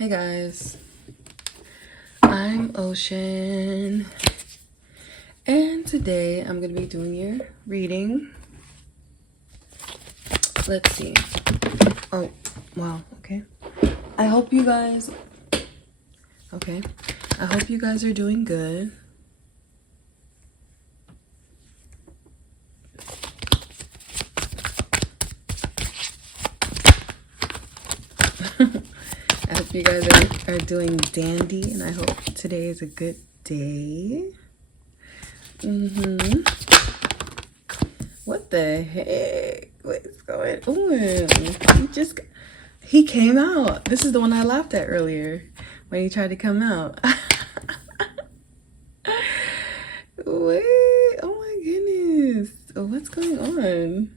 Hey guys, I'm Ocean, and today I'm going to be doing your reading. Let's see. Oh, wow, okay. I hope you guys are doing good. I hope you guys are doing dandy, and I hope today is a good day. What the heck? What's going on? He came out. This is the one I laughed at earlier when he tried to come out. Wait, oh my goodness. What's going on?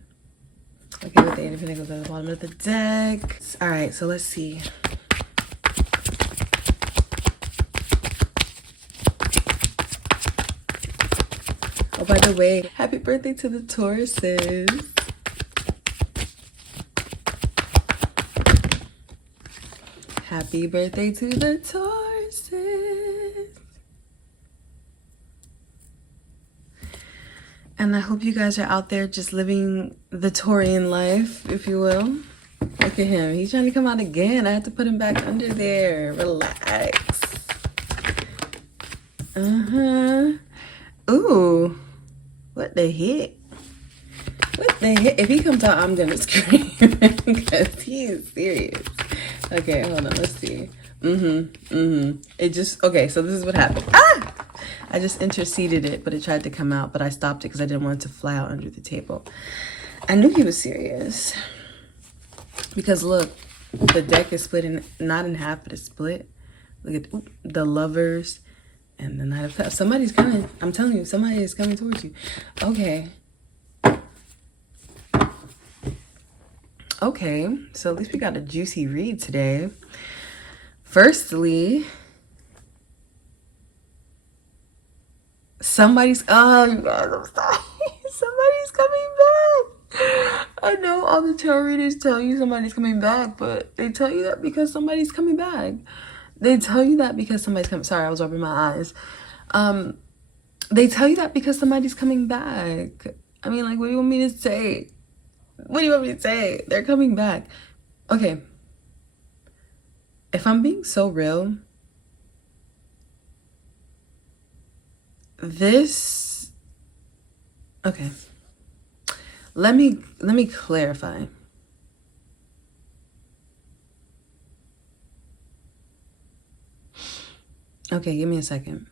Okay, with the independent goes at the bottom of the deck. All right, so let's see. Oh, by the way, happy birthday to the Tauruses. Happy birthday to the Tauruses. And I hope you guys are out there just living the Taurian life, if you will. Look at him. He's trying to come out again. I have to put him back under there. Relax. Ooh. What the heck? What the heck? If he comes out, I'm gonna scream because he is serious. Okay, hold on. Let's see. It just, okay, so this is what happened. I just interceded it, but it tried to come out, but I stopped it because I didn't want it to fly out under the table. I knew he was serious. Because look, the deck is split not in half, but it's split. Look at the Lovers and the Knight of Cups. Somebody's coming. I'm telling you, somebody is coming towards you. Okay. Okay, so at least we got a juicy read today. Firstly, somebody's coming back. I know all the tarot readers tell you somebody's coming back, but they tell you that because somebody's coming back. They tell you that because somebody's coming. Sorry, I was rubbing my eyes. They tell you that because somebody's coming back. I mean, like, what do you want me to say? What do you want me to say? They're coming back. Okay. If I'm being so real, okay. Let me clarify. Okay, give me a second.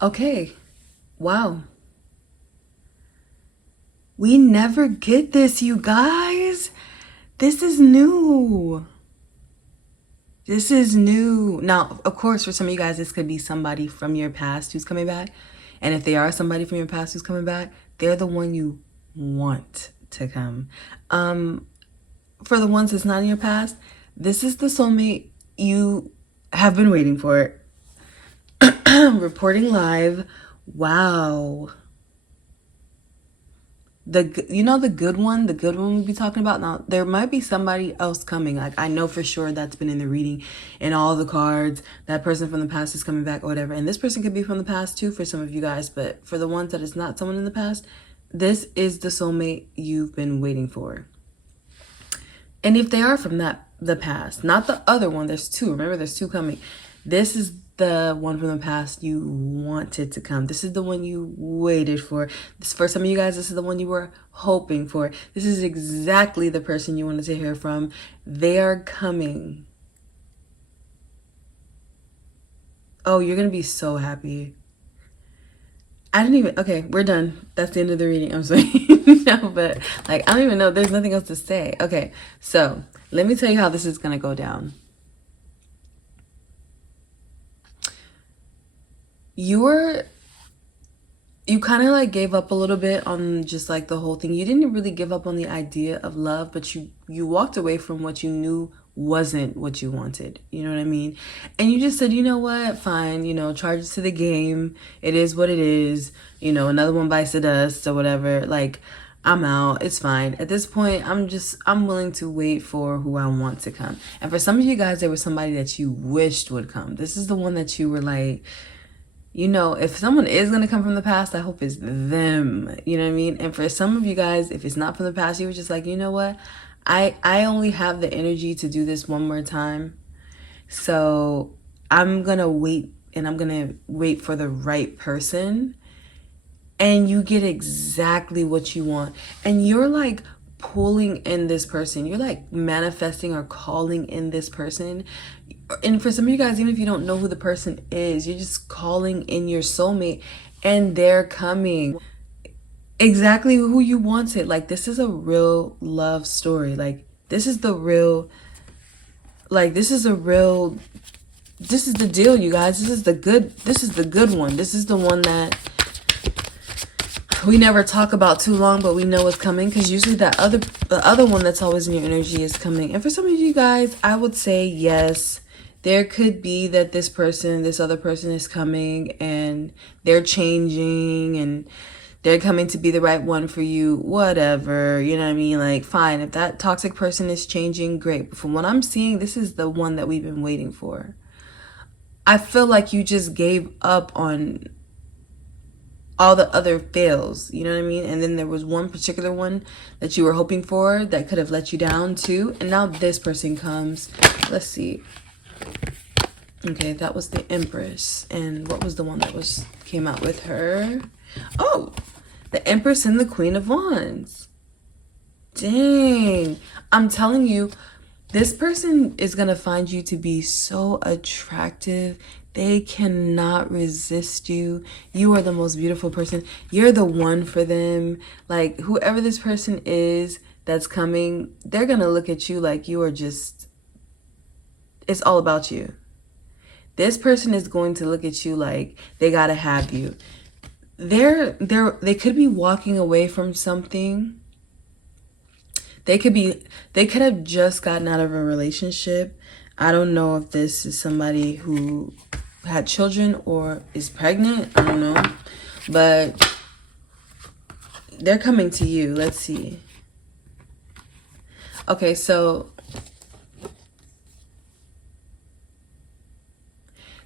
Okay. Wow. We never get this, you guys. This is new. This is new. Now, of course, for some of you guys, this could be somebody from your past who's coming back. And if they are somebody from your past who's coming back, they're the one you want to come. For the ones that's not in your past, this is the soulmate you have been waiting for. Reporting live. Wow. The good one we'll be talking about. Now, there might be somebody else coming. Like, I know for sure that's been in the reading and all the cards. That person from the past is coming back or whatever. And this person could be from the past too for some of you guys. But for the ones that is not someone in the past, this is the soulmate you've been waiting for. And if they are from the past, not the other one, there's two. Remember, there's two coming. This is the one from the past you wanted to come. This is the one you waited for. For some of you guys, this is the one you were hoping for. This is exactly the person you wanted to hear from. They are coming. Oh, you're going to be so happy. Okay, we're done. That's the end of the reading. I'm sorry. No, but like, I don't even know. There's nothing else to say. Okay, so let me tell you how this is going to go down. You kind of like gave up a little bit on just like the whole thing. You didn't really give up on the idea of love, but you walked away from what you knew wasn't what you wanted. You know what I mean? And you just said, you know what, fine, you know, charge it to the game. It is what it is. You know, another one bites the dust or whatever. Like, I'm out. It's fine. At this point, I'm willing to wait for who I want to come. And for some of you guys, there was somebody that you wished would come. This is the one that you were like, you know, if someone is going to come from the past, I hope it's them. You know what I mean? And for some of you guys, if it's not from the past, you were just like, you know what? I only have the energy to do this one more time. So I'm going to wait, and I'm going to wait for the right person. And you get exactly what you want. And you're like pulling in this person. You're like manifesting or calling in this person. And for some of you guys, even if you don't know who the person is, you're just calling in your soulmate, and they're coming. Exactly who you wanted. Like, this is a real love story. Like, this is the real, like, this is the deal, you guys. This is the good one. This is the one that we never talk about too long, but we know it's coming, because usually the other one that's always in your energy is coming. And for some of you guys, I would say yes, there could be that this other person is coming, and they're changing, and they're coming to be the right one for you, whatever, you know what I mean? Like, fine, if that toxic person is changing, great. But from what I'm seeing, this is the one that we've been waiting for. I feel like you just gave up on all the other fails, you know what I mean? And then there was one particular one that you were hoping for that could have let you down too. And now this person comes. Let's see. Okay, that was the Empress. And what was the one that came out with her? Oh, the Empress and the Queen of Wands. Dang. I'm telling you, this person is going to find you to be so attractive. They cannot resist you. You are the most beautiful person. You're the one for them. Like, whoever this person is that's coming, they're going to look at you like you are just, it's all about you. This person is going to look at you like they got to have you. They could be walking away from something. They could have just gotten out of a relationship. I don't know if this is somebody who had children or is pregnant. I don't know. But they're coming to you. Let's see. Okay, so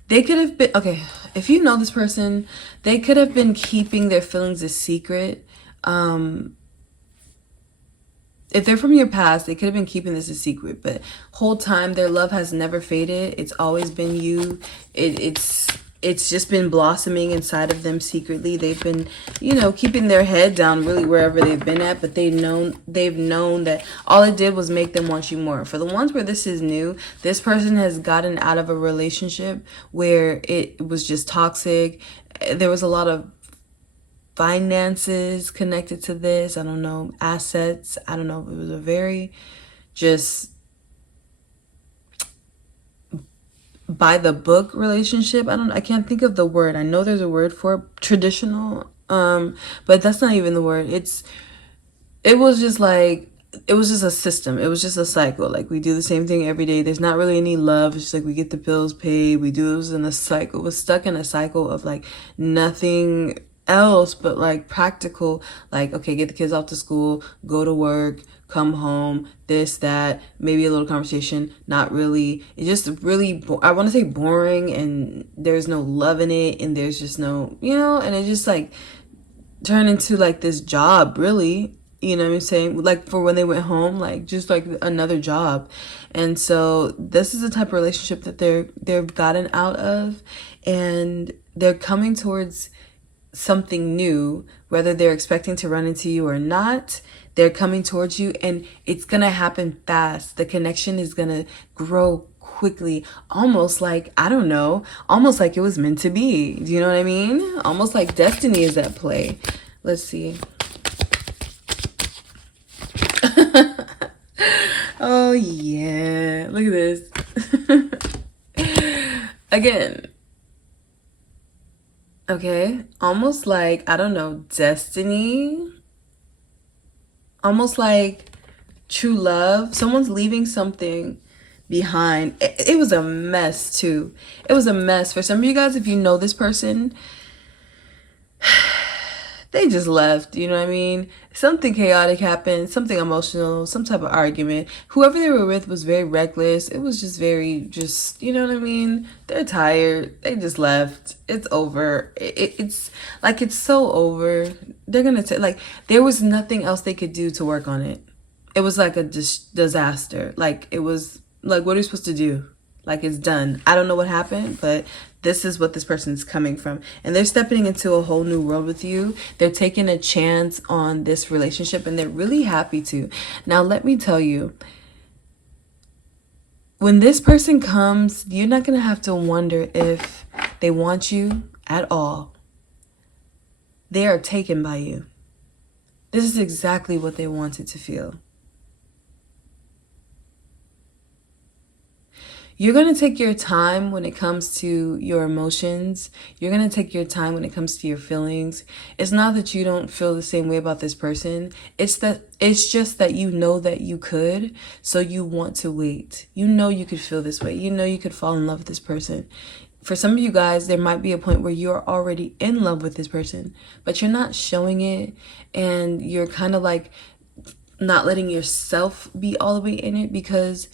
they could have been, okay, if you know this person, they could have been keeping their feelings a secret. If they're from your past, they could have been keeping this a secret, but whole time their love has never faded. It's always been you. It's just been blossoming inside of them secretly. They've been, you know, keeping their head down really wherever they've been at, but they've known that all it did was make them want you more. For the ones where this is new, this person has gotten out of a relationship where it was just toxic. There was a lot of finances connected to this. I don't know, assets. I don't know. It was a very just by the book relationship. I can't think of the word. I know there's a word for it, traditional, but that's not even the word. It was just a system. It was just a cycle. Like, we do the same thing every day. There's not really any love. It's just like we get the bills paid. We do this in a cycle. We're stuck in a cycle of like nothing else but like practical, like, okay, get the kids off to school, go to work, come home, this, that, maybe a little conversation. Not really. It's just really, I want to say boring, and there's no love in it, and there's just no, you know, and it just like turned into like this job, really. You know what I'm saying? Like, for when they went home, like just like another job. And so this is the type of relationship that they've gotten out of, and they're coming towards something new, whether they're expecting to run into you or not. They're coming towards you, and it's gonna happen fast. The connection is gonna grow quickly, almost like, I don't know, almost like it was meant to be. Do you know what I mean? Almost like destiny is at play. Let's see. Oh yeah, look at this. Again. Okay, almost like, I don't know, destiny. Almost like true love. Someone's leaving something behind. It was a mess too. It was a mess. For some of you guys, if you know this person, they just left, you know what I mean? Something chaotic happened, something emotional, some type of argument. Whoever they were with was very reckless. It was just very, just, you know what I mean? They're tired. They just left. It's over. It's like, it's so over. They're gonna take, like, there was nothing else they could do to work on it. It was like a disaster. Like, it was, like, what are you supposed to do? Like, it's done. I don't know what happened, but this is what this person's coming from. And they're stepping into a whole new world with you. They're taking a chance on this relationship, and they're really happy to. Now, let me tell you, when this person comes, you're not going to have to wonder if they want you at all. They are taken by you. This is exactly what they wanted to feel. You're going to take your time when it comes to your emotions. You're going to take your time when it comes to your feelings. It's not that you don't feel the same way about this person. It's just that you know that you could, so you want to wait. You know you could feel this way. You know you could fall in love with this person. For some of you guys, there might be a point where you're already in love with this person, but you're not showing it, and you're kind of like not letting yourself be all the way in it because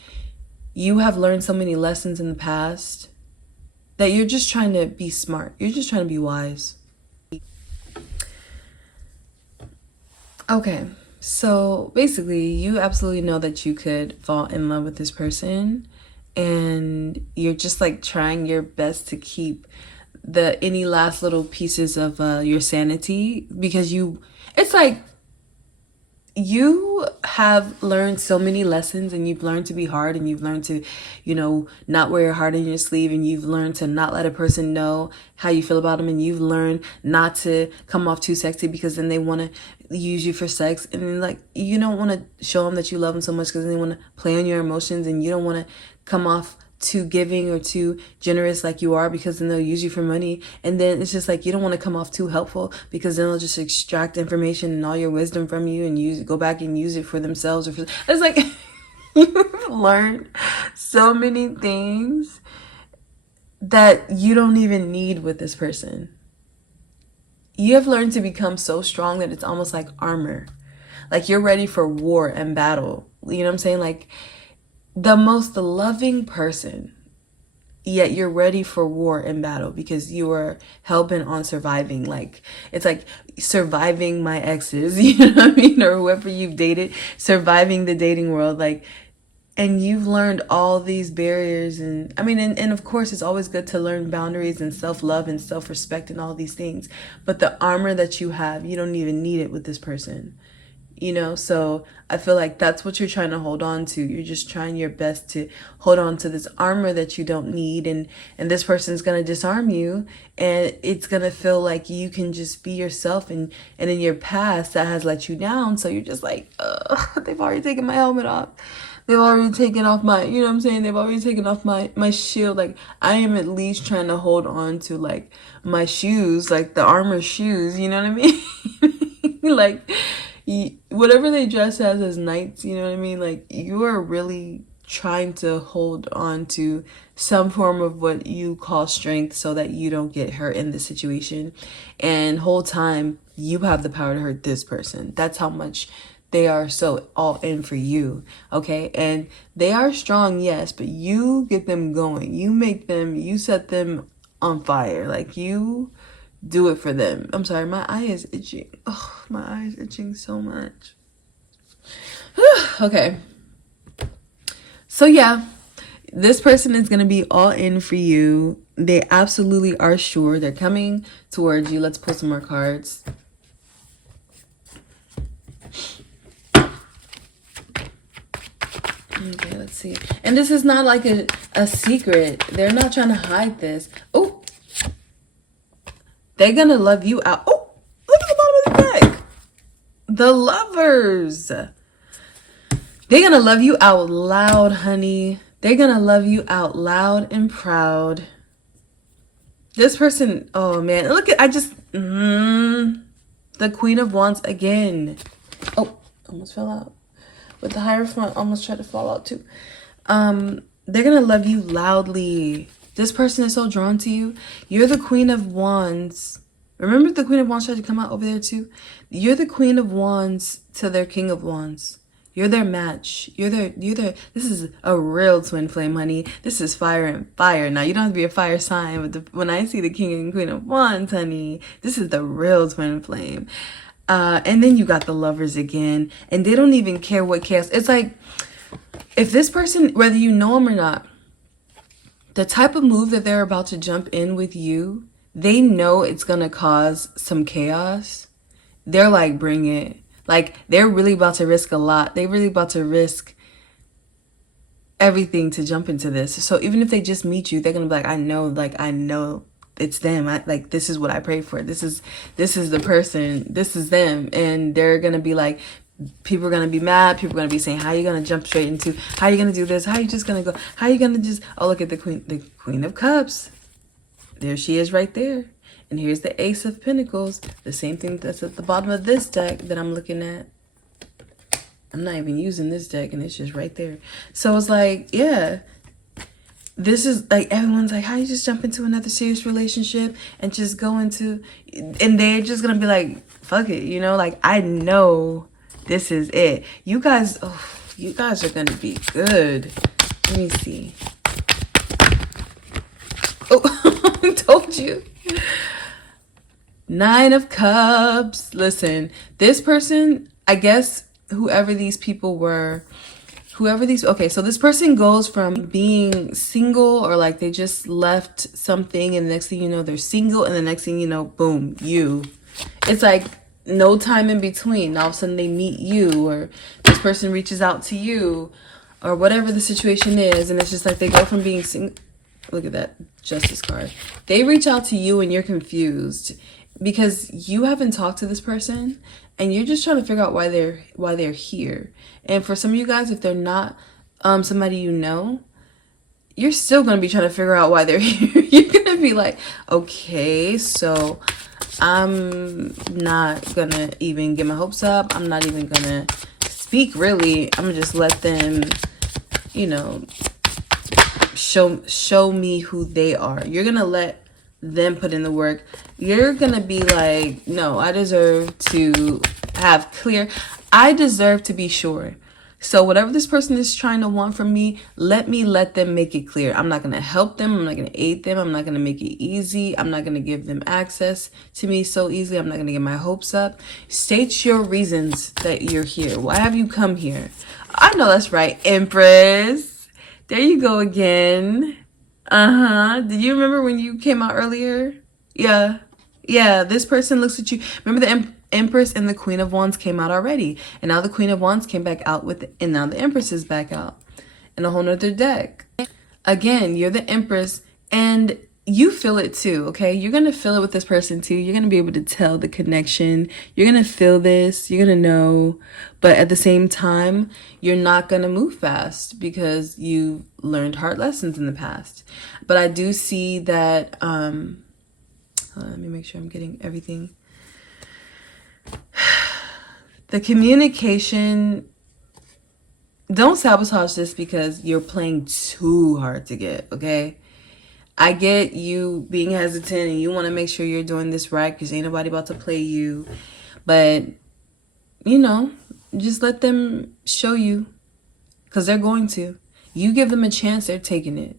you have learned so many lessons in the past that you're just trying to be smart. You're just trying to be wise. Okay, so basically you absolutely know that you could fall in love with this person, and you're just like trying your best to keep any last little pieces of your sanity, because it's like you have learned so many lessons, and you've learned to be hard, and you've learned to, not wear your heart on your sleeve, and you've learned to not let a person know how you feel about them, and you've learned not to come off too sexy because then they want to use you for sex, and then, like, you don't want to show them that you love them so much because they want to play on your emotions, and you don't want to come off too giving or too generous like you are, because then they'll use you for money. And then it's just like, you don't want to come off too helpful because then they'll just extract information and all your wisdom from you and go back and use it for themselves. It's like you've learned so many things that you don't even need with this person. You have learned to become so strong that it's almost like armor. Like you're ready for war and battle. You know what I'm saying? Like, the most loving person, yet you're ready for war and battle because you are hell-bent on surviving. Like, it's like surviving my exes, you know what I mean? Or whoever you've dated, surviving the dating world. Like, and you've learned all these barriers. And I mean, and of course, it's always good to learn boundaries and self-love and self-respect and all these things. But the armor that you have, you don't even need it with this person. So I feel like that's what you're trying to hold on to. You're just trying your best to hold on to this armor that you don't need. And this person's going to disarm you, and it's going to feel like you can just be yourself. And in your past that has let you down. So you're just like, they've already taken my helmet off. They've already taken off my, you know what I'm saying? They've already taken off my shield. Like, I am at least trying to hold on to, like, my shoes, like the armor shoes, you know what I mean? Like, whatever they dress as knights, you know what I mean? Like, you are really trying to hold on to some form of what you call strength so that you don't get hurt in this situation. And whole time, you have the power to hurt this person. That's how much they are so all in for you, okay? And they are strong, yes, but you get them going. You set them on fire. Like, you do it for them. I'm sorry, my eye is itching. Oh, my eye is itching so much. Okay. So yeah, this person is going to be all in for you. They absolutely are sure. They're coming towards you. Let's pull some more cards. Okay, let's see. And this is not like a secret. They're not trying to hide this. Oh, they're going to love you out. Oh, look at the bottom of the deck. The Lovers. They're going to love you out loud, honey. They're going to love you out loud and proud. This person, oh man, look at, the Queen of Wands again. Oh, almost fell out. With the Hierophant, almost tried to fall out too. They're gonna love you loudly. This person is so drawn to you. You're the Queen of Wands. Remember, the Queen of Wands tried to come out over there too? You're the Queen of Wands to their King of Wands. You're their match. This is a real twin flame, honey. This is fire and fire. Now, you don't have to be a fire sign, but when I see the King and Queen of Wands, honey, this is the real twin flame. And then you got the Lovers again, and they don't even care what chaos. It's like, if this person, whether you know them or not, the type of move that they're about to jump in with you, they know it's going to cause some chaos. They're like, bring it. Like, they're really about to risk a lot. They're really about to risk everything to jump into this. So even if they just meet you, they're going to be like, I know it's them. This is what I pray for. This is the person. This is them. And they're going to be like, people are going to be mad. People are going to be saying, how are you going to jump straight into, how are you going to do this? How are you just going to go? How are you going to just, oh, look at the Queen of Cups. There she is right there. And here's the Ace of Pentacles. The same thing that's at the bottom of this deck that I'm looking at. I'm not even using this deck, and it's just right there. So it's like, yeah. This is like, everyone's like, how you just jump into another serious relationship and just go into, and they're just going to be like, fuck it, you know? Like, I know this is it. You guys are going to be good. Let me see. Oh, I told you. 9 of Cups. Listen, this person, I guess whoever these people were, okay, so this person goes from being single, or like they just left something, and the next thing you know, they're single, and the next thing you know, boom, it's like no time in between. All of a sudden they meet you, or this person reaches out to you, or whatever the situation is, and it's just like they go from being single. Look at that Justice card. They reach out to you and you're confused because you haven't talked to this person, and you're just trying to figure out why they're here. And for some of you guys, if they're not somebody you know, you're still going to be trying to figure out why they're here. You're going to be like, okay, so I'm not going to even get my hopes up. I'm not even going to speak, really. I'm going to just let them, you know, show me who they are. You're going to let them put in the work. You're going to be like, no, I deserve to have clear. I deserve to be sure. So whatever this person is trying to want from me, let them make it clear. I'm not going to help them. I'm not going to aid them. I'm not going to make it easy. I'm not going to give them access to me so easily. I'm not going to get my hopes up. State your reasons that you're here. Why have you come here? I know that's right, Empress. There you go again. Did you remember when you came out earlier? Yeah. This person looks at you. Remember the Empress and the Queen of Wands came out already. And now the Queen of Wands came back out and now the Empress is back out in a whole nother deck. Again, you're the Empress and you feel it too, okay? You're going to feel it with this person too. You're going to be able to tell the connection. You're going to feel this. You're going to know. But at the same time, you're not going to move fast because you've learned hard lessons in the past. But I do see that, let me make sure I'm getting everything. The communication, don't sabotage this because you're playing too hard to get, okay? I get you being hesitant and you want to make sure you're doing this right because ain't nobody about to play you. But, you know, just let them show you because they're going to. You give them a chance, they're taking it.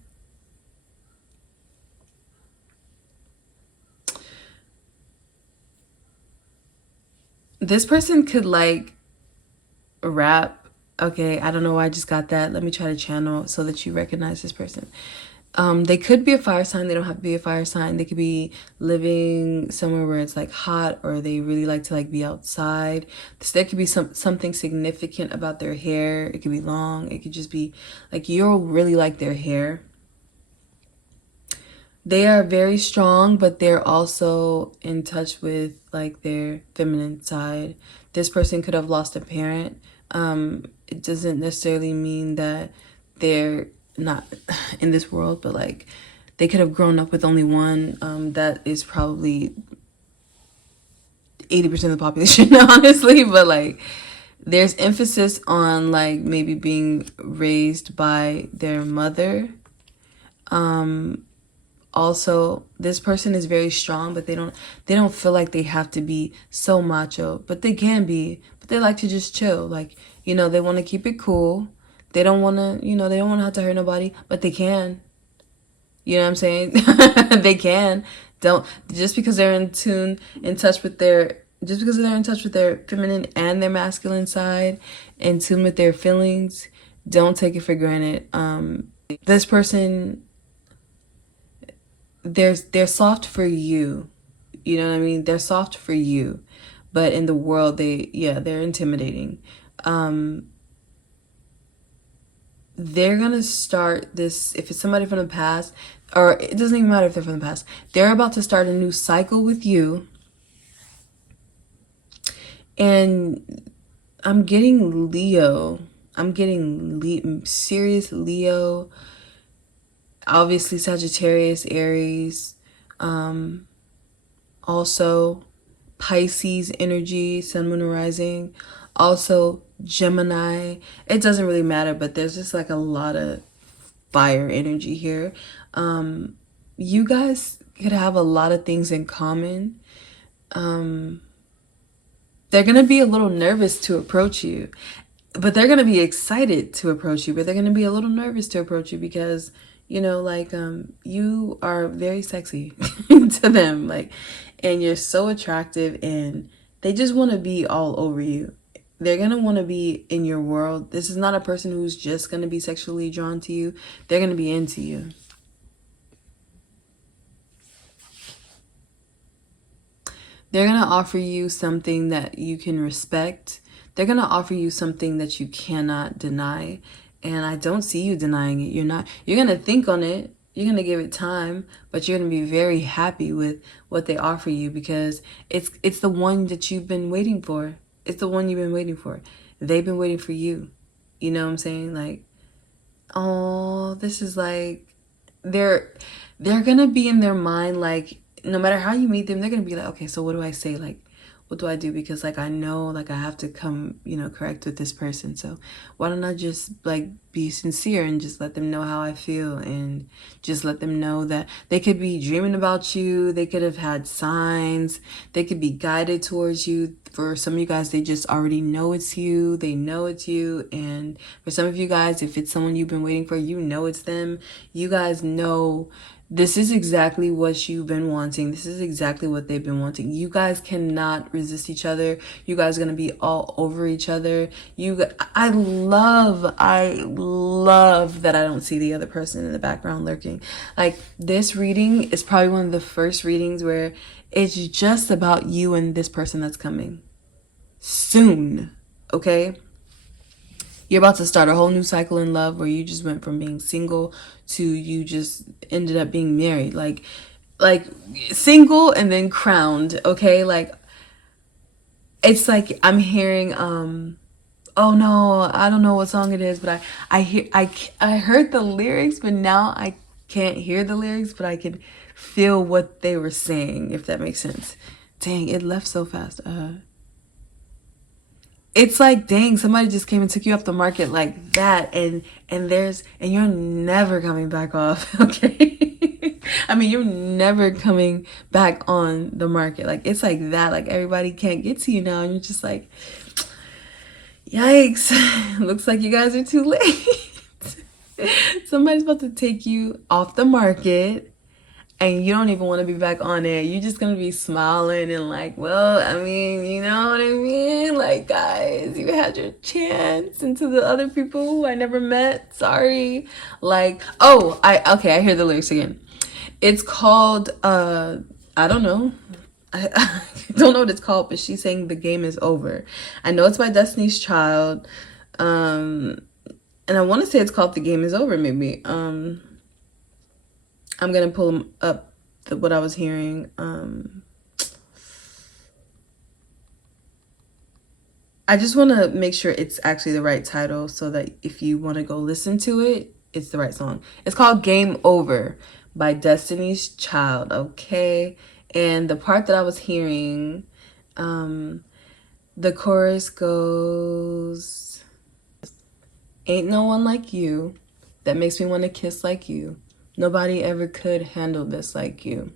This person could like rap. Okay, I don't know why I just got that. Let me try to channel so that you recognize this person. They could be a fire sign. They don't have to be a fire sign. They could be living somewhere where it's like hot, or they really like to like be outside. There could be something significant about their hair. It could be long. It could just be like you'll really like their hair. They are very strong, but they're also in touch with like their feminine side. This person could have lost a parent. It doesn't necessarily mean that they're not in this world, but like they could have grown up with only one. That is probably 80% of the population, honestly. But like There's emphasis on like maybe being raised by their mother. Also, this person is very strong, but they don't feel like they have to be so macho, but they can be, but they like to just chill. Like, they want to keep it cool. They don't want to, they don't want to have to hurt nobody, but they can. You know what I'm saying? They can. Don't just because they're in touch with their just because they're in touch with their feminine and their masculine side, in tune with their feelings, don't take it for granted. This person, they're soft for you. You know what I mean? They're soft for you. But in the world, they're intimidating. They're gonna start this, if it's somebody from the past, or it doesn't even matter if they're from the past, they're about to start a new cycle with you. And I'm getting Leo. I'm getting serious Leo. Obviously Sagittarius, Aries. Also Pisces energy, Sun, Moon, and Rising. Also Gemini. It doesn't really matter, but there's just like a lot of fire energy here. You guys could have a lot of things in common. They're going to be a little nervous to approach you, but they're going to be excited to approach you, but they're going to be a little nervous to approach you because, you are very sexy to them, like, and you're so attractive, and they just want to be all over you. They're going to want to be in your world. This is not a person who's just going to be sexually drawn to you. They're going to be into you. They're going to offer you something that you can respect. They're going to offer you something that you cannot deny. And I don't see you denying it. You're going to think on it. You're going to give it time, but you're going to be very happy with what they offer you because it's the one that you've been waiting for. It's the one you've been waiting for. They've been waiting for you. You know what I'm saying? Like, oh, this is like, they're going to be in their mind, like, no matter how you meet them, they're going to be like, okay, so what do I say? Like, what do I do? Because like, I know like I have to come, correct with this person. So why don't I just like be sincere and just let them know how I feel and just let them know that they could be dreaming about you. They could have had signs. They could be guided towards you. For some of you guys, they just already know it's you. They know it's you. And for some of you guys, if it's someone you've been waiting for, it's them. You guys know this is exactly what you've been wanting. This is exactly what they've been wanting. You guys cannot resist each other. You guys are going to be all over each other. I love that I don't see the other person in the background lurking. Like, this reading is probably one of the first readings where it's just about you and this person that's coming soon. Okay? You're about to start a whole new cycle in love where you just went from being single to you just ended up being married. Like single and then crowned, okay? Like, it's like I'm hearing, oh no, I don't know what song it is, but I heard the lyrics, but now I can't hear the lyrics, but I can feel what they were saying, if that makes sense. Dang, it left so fast. It's like, dang, somebody just came and took you off the market like that, and you're never coming back off, okay? I mean, you're never coming back on the market. Like, it's like that. Like, everybody can't get to you now, and you're just like, yikes. Looks like you guys are too late. Somebody's about to take you off the market, and you don't even want to be back on it. You're just going to be smiling and like, well, I mean, you know what I mean? Like, guys, you had your chance. And to the other people who I never met, sorry. Like, I hear the lyrics again. It's called, I don't know. I don't know what it's called, but she's saying the game is over. I know it's by Destiny's Child. And I want to say it's called The Game is Over, maybe. I'm going to pull up what I was hearing. I just want to make sure it's actually the right title so that if you want to go listen to it, it's the right song. It's called Game Over by Destiny's Child, okay? And the part that I was hearing, The chorus goes, ain't no one like you that makes me want to kiss like you. Nobody ever could handle this like you.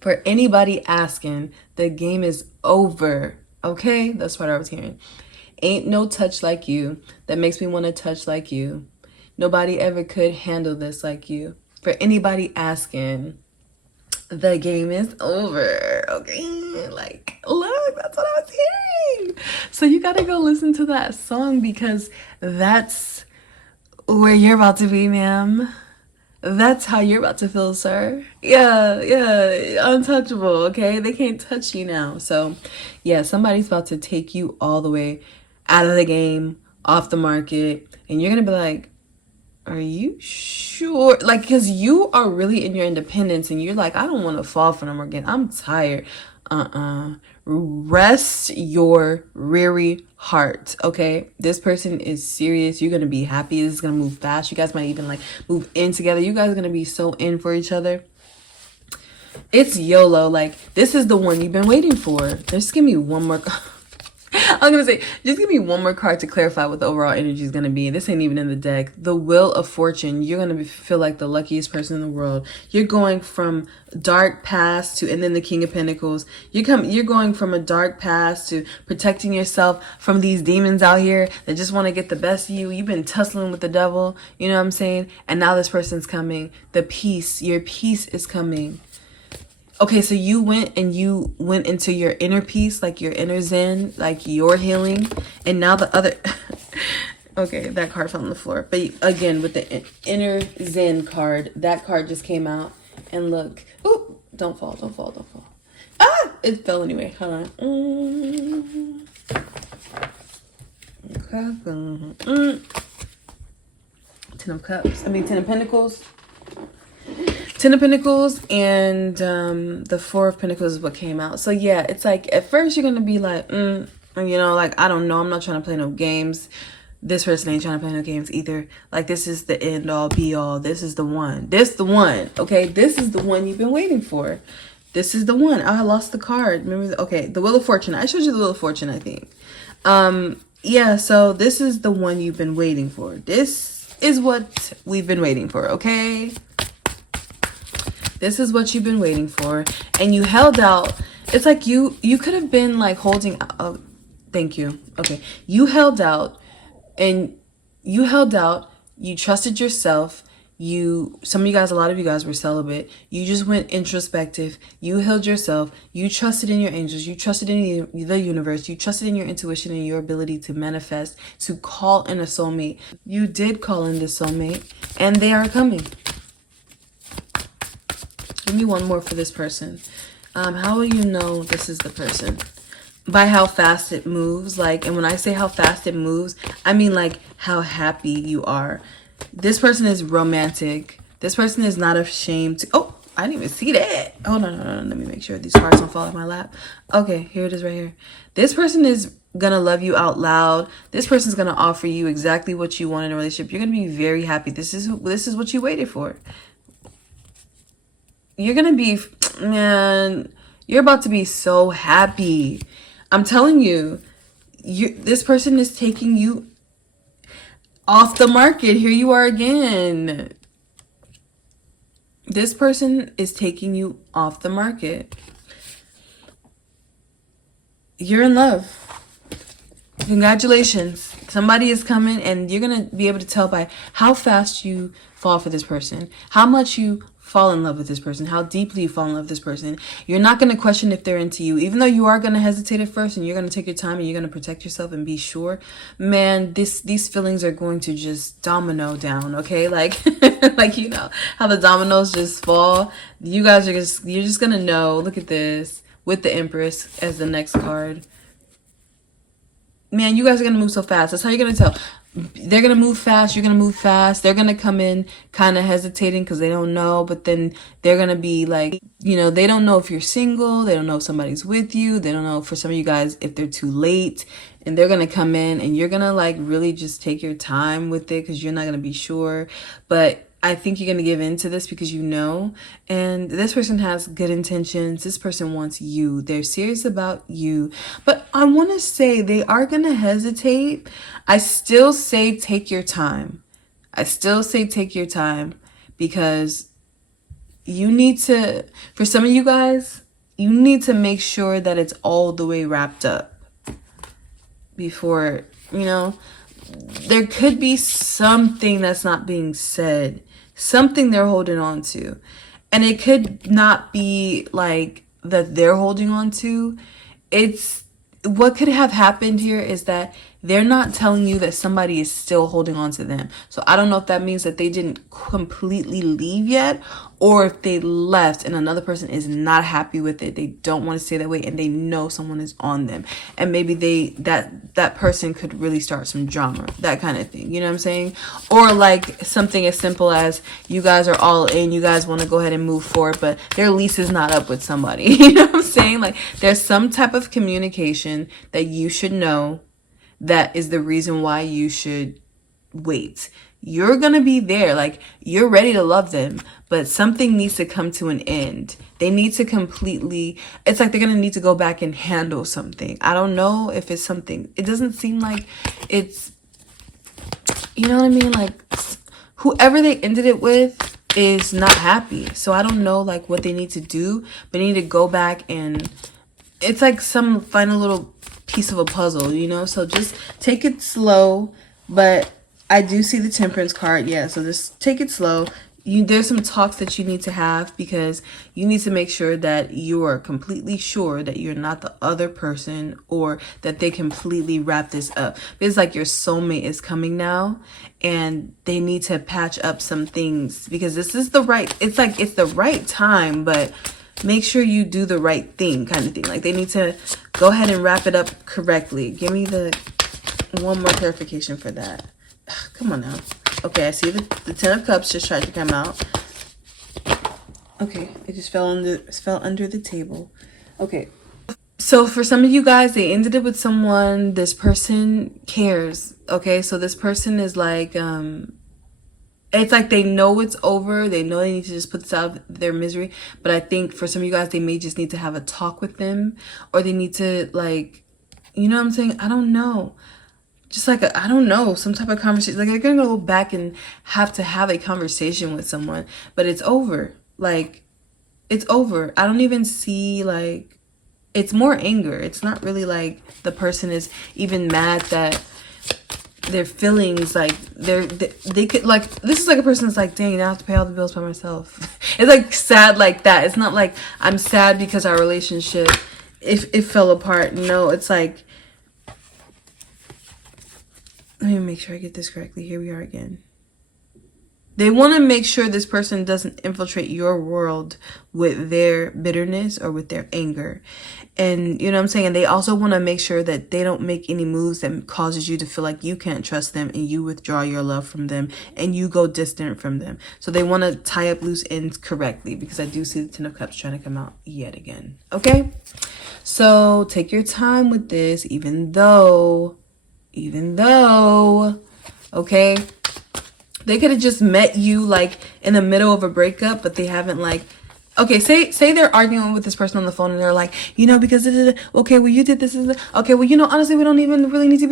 For anybody asking, the game is over. Okay? That's what I was hearing. Ain't no touch like you that makes me want to touch like you. Nobody ever could handle this like you. For anybody asking, the game is over. Okay? Like, look, that's what I was hearing. So you gotta go listen to that song because that's where you're about to be, ma'am. That's how you're about to feel, sir. Yeah, untouchable, okay? They can't touch you now. So, yeah, somebody's about to take you all the way out of the game, off the market, and you're gonna be like, are you sure? Like, because you are really in your independence, and you're like, I don't want to fall for them again. I'm tired. Rest your weary heart, okay? This person is serious. You're gonna be happy. This is gonna move fast. You guys might even like move in together. You guys are gonna be so in for each other. It's YOLO. Like, this is the one you've been waiting for. Just give me one more. I'm gonna say, just give me one more card to clarify what the overall energy is gonna be. This ain't even in the deck. The Wheel of Fortune. You're gonna feel like the luckiest person in the world. You're going from dark past to, and then the King of Pentacles. You're going from a dark past to protecting yourself from these demons out here that just want to get the best of you. You've been tussling with the devil. You know what I'm saying? And now this person's coming. The peace. Your peace is coming. Okay, so you went into your inner peace, like your inner zen, like your healing. And now the other... Okay, that card fell on the floor. But again, with the inner zen card, that card just came out. And look. Ooh, don't fall. Ah! It fell anyway. Hold on. Ten of Pentacles. Ten of Pentacles and the Four of Pentacles is what came out. So yeah, it's like at first you're gonna be like, you know, like, I don't know, I'm not trying to play no games. This person ain't trying to play no games either. Like, this is the end all be all. This is the one. Okay, this is the one you've been waiting for. This is the one. Oh, I lost the card. Remember? Okay, the Wheel of Fortune. I showed you the Wheel of Fortune, I think. Yeah. So this is the one you've been waiting for. This is what we've been waiting for. Okay. This is what you've been waiting for. And you held out. It's like you could have been like holding out. Thank you. Okay. You held out and you trusted yourself. Some of you guys, a lot of you guys were celibate. You just went introspective. You healed yourself. You trusted in your angels. You trusted in the universe. You trusted in your intuition and your ability to manifest, to call in a soulmate. You did call in this soulmate and they are coming. Give me one more for this person. How will you know this is the person? By how fast it moves. Like, and when I say how fast it moves, I mean like how happy you are. This person is romantic. This person is not ashamed to... Oh, I didn't even see that. Oh, no. Let me make sure these cards don't fall in my lap. Okay, here it is right here. This person is gonna love you out loud. This person's gonna offer you exactly what you want in a relationship. You're gonna be very happy. This is what you waited for. You're gonna be, man, you're about to be so happy. I'm telling you, this person is taking you off the market. Here you are again. This person is taking you off the market. You're in love. Congratulations. Somebody is coming and you're going to be able to tell by how fast you fall for this person, how much you fall in love with this person, how deeply you fall in love with this person. You're not going to question if they're into you, even though you are going to hesitate at first and you're going to take your time and you're going to protect yourself and be sure. Man, these feelings are going to just domino down, okay? Like, like, you know, how the dominoes just fall. You guys are you're just going to know. Look at this with the Empress as the next card. Man, you guys are going to move so fast. That's how you're going to tell. They're going to move fast. You're going to move fast. They're going to come in kind of hesitating because they don't know. But then they're going to be like, you know, they don't know if you're single. They don't know if somebody's with you. They don't know for some of you guys if they're too late. And they're going to come in and you're going to like really just take your time with it because you're not going to be sure. But I think you're going to give in to this because you know, and this person has good intentions. This person wants you. They're serious about you. But I want to say they are going to hesitate. I still say take your time. I still say take your time because you need to, for some of you guys, you need to make sure that it's all the way wrapped up before, you know, there could be something that's not being said, something they're holding on to. And it could not be like that they're holding on to. It's what could have happened here is that they're not telling you that somebody is still holding on to them. So I don't know if that means that they didn't completely leave yet, or if they left and another person is not happy with it. They don't want to stay that way and they know someone is on them. And maybe that person could really start some drama, that kind of thing. You know what I'm saying? Or like something as simple as you guys are all in, you guys want to go ahead and move forward, but their lease is not up with somebody. You know what I'm saying? Like there's some type of communication that you should know that is the reason why you should wait. You're going to be there. Like you're ready to love them, but something needs to come to an end. They need to completely, it's like they're going to need to go back and handle something. I don't know if it's something, it doesn't seem like it's, you know what I mean? Like whoever they ended it with is not happy. So I don't know like what they need to do, but they need to go back and it's like some final little piece of a puzzle, you know? So just take it slow, but I do see the Temperance card. Yeah, so just take it slow. There's some talks that you need to have because you need to make sure that you are completely sure that you're not the other person or that they completely wrap this up. It's like your soulmate is coming now and they need to patch up some things because this is the right, it's like it's the right time, but make sure you do the right thing kind of thing. Like they need to go ahead and wrap it up correctly. Give me the one more clarification for that. Come on now. Okay, I see the Ten of Cups just tried to come out. Okay, it just fell under the table. Okay. So for some of you guys, they ended it with someone. This person cares. Okay, so this person is like, it's like they know it's over. They know they need to just put this out of their misery. But I think for some of you guys, they may just need to have a talk with them. Or they need to like, you know what I'm saying? I don't know. Just like, I don't know, some type of conversation. Like they're going to go back and have to have a conversation with someone. But it's over. Like, it's over. I don't even see like, it's more anger. It's not really like the person is even mad that their feelings like they could like this is like a person that's like, dang, I have to pay all the bills by myself. It's like sad like that. It's not like I'm sad because our relationship it fell apart. No, it's like, let me make sure I get this correctly. Here we are again. They want to make sure this person doesn't infiltrate your world with their bitterness or with their anger. And you know what I'm saying? They also want to make sure that they don't make any moves that causes you to feel like you can't trust them and you withdraw your love from them and you go distant from them. So they want to tie up loose ends correctly because I do see the Ten of Cups trying to come out yet again. Okay? So take your time with this, even though, okay? They could have just met you like in the middle of a breakup, but they haven't like, okay, say they're arguing with this person on the phone and they're like, you know, because okay, well you did this, okay, well, you know, honestly, we don't even really need to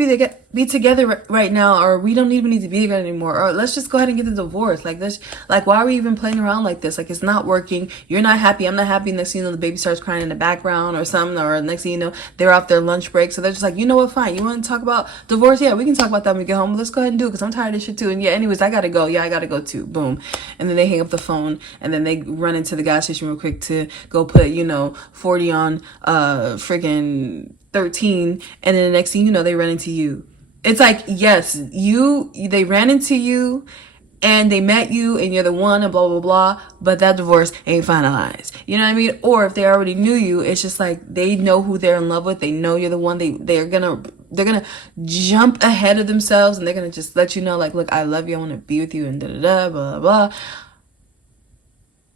be together right now, or we don't even need to be together anymore, or let's just go ahead and get the divorce. Like this, like why are we even playing around like this? Like it's not working. You're not happy. I'm not happy. Next thing you know, the baby starts crying in the background or something, or next thing you know, they're off their lunch break. So they're just like, you know what, fine. You want to talk about divorce? Yeah, we can talk about that when we get home. Let's go ahead and do it because I'm tired of this shit too. And yeah, anyways, I gotta go. Yeah, I gotta go too. Boom. And then they hang up the phone and then they run into the gas station real quick to go put, you know, 40 on freaking 13, and then the next thing you know, they run into you. It's like, yes, they ran into you and they met you and you're the one and blah blah blah, but that divorce ain't finalized. You know what I mean? Or if they already knew you, it's just like they know who they're in love with. They know you're the one. They're gonna jump ahead of themselves and they're gonna just let you know, like, look, I love you, I want to be with you, and da da da blah blah blah.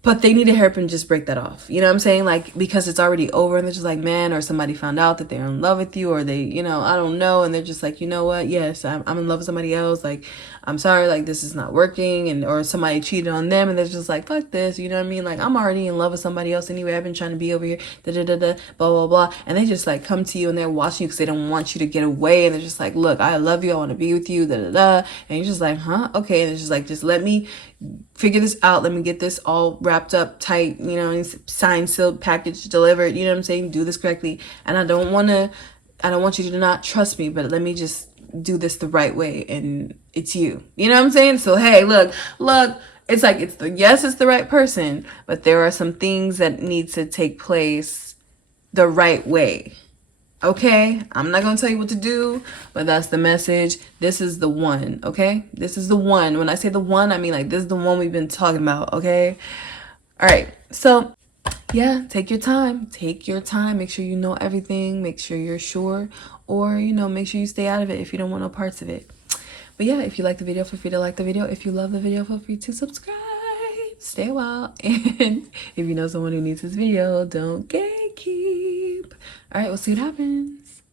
but they need to hurry up and just break that off. You know what I'm saying? Like, because it's already over and they're just like, man, or somebody found out that they're in love with you, or they, you know, I don't know. And they're just like, you know what? Yes, I'm in love with somebody else. Like, I'm sorry, like, this is not working. And, or somebody cheated on them and they're just like, fuck this. You know what I mean? Like, I'm already in love with somebody else anyway. I've been trying to be over here, blah, blah, blah. And they just like come to you and they're watching you because they don't want you to get away. And they're just like, look, I love you. I want to be with you, And you're just like, huh? Okay. And it's just like, just let me figure this out. Let me get this all wrapped up tight, you know, signed, sealed, packaged, delivered, you know what I'm saying? Do this correctly. And I don't want you to not trust me, but let me just do this the right way. And it's you, you know what I'm saying? So, hey, look, it's like, it's the right person, but there are some things that need to take place the right way. Okay, I'm not gonna tell you what to do, but that's the message. This is the one, okay? This is the one. When I say the one, I mean like this is the one we've been talking about, okay? All right, so yeah, take your time. Take your time. Make sure you know everything. Make sure you're sure, or, you know, make sure you stay out of it if you don't want no parts of it. But yeah, if you like the video, feel free to like the video. If you love the video, feel free to subscribe. Stay a while. And if you know someone who needs this video, don't gatekeep. All right, we'll see what happens.